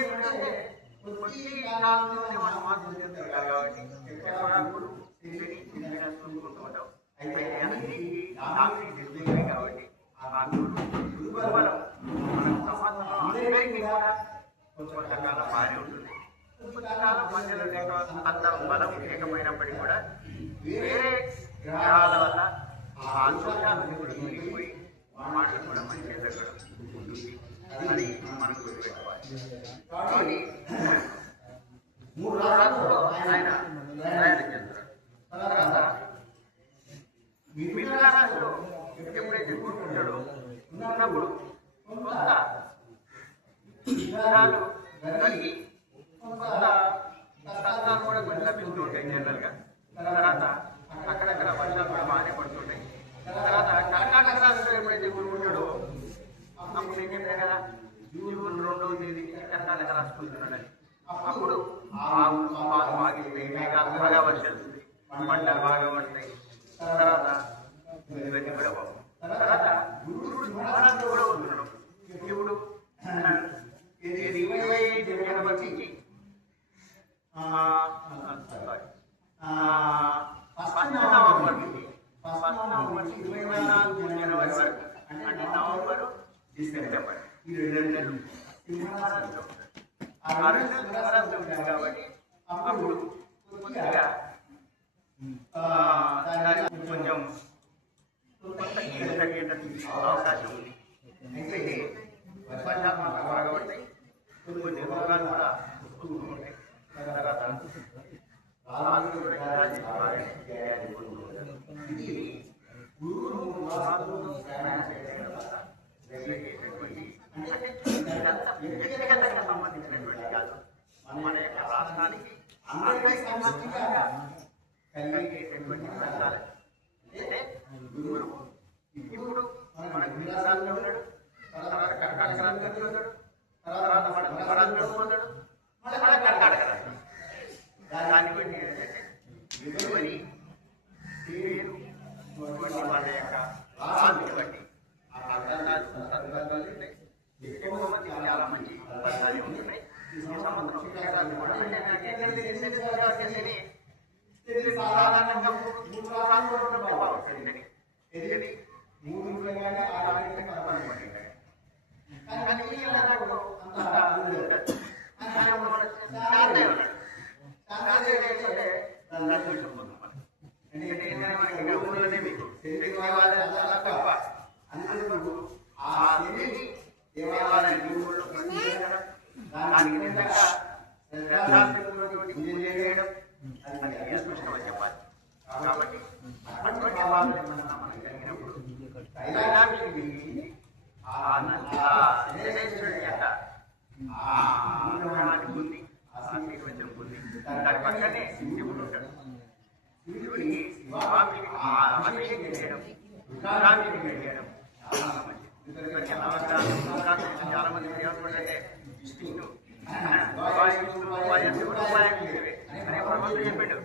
ఏంటంటే కొద్ది కాలంలోనే మనం మార్పులు చెందుతాం కాబట్టి ఎక్కడప్పుడు చూసుకుంటూ ఉంటాం. అయితే అన్ని తెలియదు కాబట్టి ఆ గురుబలం మన సమాజంలో అందరికీ కూడా కొంతకాలం బాగానే ఉంటుంది. కొంతకాలం మధ్యలో లేక అంత బలం లేకపోయినప్పటికీ కూడా వేరే గ్రహాల వల్ల ఆ దోషాలను కూడా మిగిలిపోయి మాటలు కూడా మన చేత ఉంటుంది. అది మనం గుర్తుపెట్టుకోవాలి. కాబట్టి 3 రాత్రుల్లో ఆయన ప్రయాణం చేస్తారు. తర్వాత మిగతా రాశిలో ఎప్పుడైతే గురువు ఉంటాడో ఉన్నప్పుడు కొంత విధాలు కలిగి కొంత కష్టాలు కూడా కొన్ని లభిస్తూ ఉంటాయి జనరల్గా. తర్వాత అక్కడక్కడ వర్షాలు కూడా బాగానే పడుతుంటాయి. తర్వాత కర్ణాటక రాష్ట్రంలో ఎప్పుడైతే గురువు ఉంటాడో అప్పుడు ఏం చెప్పారు కదా, జూన్ 2వ తేదీ కర్ణాటక రాష్ట్రం ఉంటున్నాడని. అప్పుడు ఆగిపోయి మేఘాలు బాగా వర్షాలు పంటలు బాగా పడతాయి. తర్వాత ఇవన్నీ కూడా బాగుంది. తర్వాత గురువుడు ధర్మరాజు కూడా ఉంటున్నాడు. ఇప్పుడు 25 జనవరి నుంచి 1 నవంబర్ నుంచి 24 జనవరి వరకు, అంటే నవంబరు డిసెంబర్, ఈ 2 నెలలు సింహరాశిలో ఉంటాడు. ఆ 2 నెలలు సింహరాశిలో ఉంటుంది కాబట్టి అప్పుడు కొద్దిగా కొంచెం కొంత కీడు తగ్గేటట్టు అవకాశం ఉంది. అయితే వర్షాలు బాగా పడతాయి, కొన్ని రోగాలు కూడా వస్తూ ఉంటాయి. తర్వాత రాజులు కూడా ఇది గురువులు 3 రాజులు ప్రయాణం చేయడం వల్ల జరిగేటటువంటి, అంటే ఇదంతా వ్యక్తిగతంగా సంబంధించినటువంటి కాదు, మన యొక్క రాష్ట్రానికి అందరికీ సంబంధించిగా కలిగేటటువంటి ఫలితాలు. అంటే గురువు ఇప్పుడు మనకు విలాసాలు ఉన్నాడు, తర్వాత కర్కాటక రాష్ట్రంలో ఉన్నాడు, తర్వాత మన ధర్మరాజు ఉన్నాడు, మళ్ళీ మన కర్కాటక రాష్ట్రం. దాన్ని బట్టి ఏంటంటే ఎవరి పేరు వాళ్ళ యొక్క రాష్ట్రాన్ని బట్టి ఆ సందర్భాలు ఉంటాయి. ఎక్కువ మంది చాలా మంచి ఫలితాలు ఉంటున్నాయి. ఈ సంవత్సరం కూడా సాధారణంగా 3 రాష్ట్రాల్లో ఉన్న ప్రభావం ఉంటుంది. ఏది 3 కానీ 6 కనపడుతుంది. కానీ ఈ నెలలో అంత ఉండదు. శాంతి ఉన్నాడు. శాంతి ఏంటంటే ఊళ్ళోనే మీకు దేవాలయం చాలా తప్ప అందుకు ఆ దేవాలయం ఊళ్ళో దానికి నిజంగా పూజ చేయడం అది స్పష్టమని చెప్పాలి. కాబట్టి అటువంటి మనకు జరిగినప్పుడు శనేశ్వరుడి యొక్క అనుగ్రహానికి ఉంది, ఆశీర్వచనం ఉంది. దాని పక్కనే శివుడు ఉంటాడు. శివుడికి అభిషేకం చేయడం, రుద్రాభిషేకం చేయడం చాలా మంచిది. చాలా మంది ఏమనుకుంటే విష్ణు అనే భగవంతుడు చెప్పాడు.